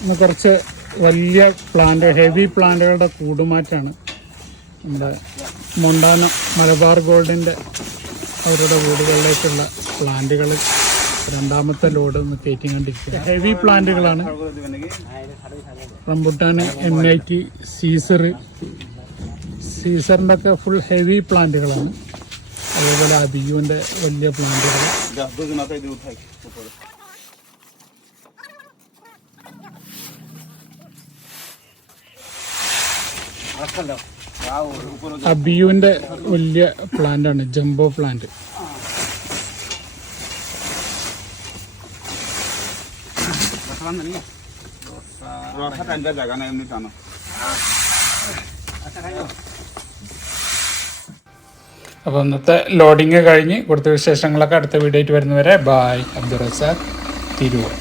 ഇന്ന് കുറച്ച് വലിയ പ്ലാന്റ്, ഹെവി പ്ലാന്റുകളുടെ കൂടുമാറ്റാണ്. നമ്മുടെ മൊണ്ടാന മലബാർ ഗോൾഡിൻ്റെ അവരുടെ വീടുകളിലേക്കുള്ള പ്ലാന്റുകൾ രണ്ടാമത്തെ ലോഡ് ഒന്ന് കയറ്റിക്കൊണ്ടിരിക്കുക. ഹെവി പ്ലാന്റുകളാണ്. റംബുട്ടാൻ, M80, സീസറിൻ്റെ ഒക്കെ ഫുൾ ഹെവി പ്ലാന്റുകളാണ്. അതേപോലെ അബിയുവിൻ്റെ വലിയ പ്ലാന്റുകൾ. അബിയുവിൻ്റെ വലിയ പ്ലാന്റാണ്, ജംബോ പ്ലാന്റ്. അപ്പോൾ ഇന്നത്തെ ലോഡിങ് കഴിഞ്ഞ് കൊടുത്ത വിശേഷങ്ങളൊക്കെ അടുത്ത വീഡിയോ ആയിട്ട് വരുന്നവരെ ബായ്. അബ്ദുൾ റസാഖ്, തിരൂർ.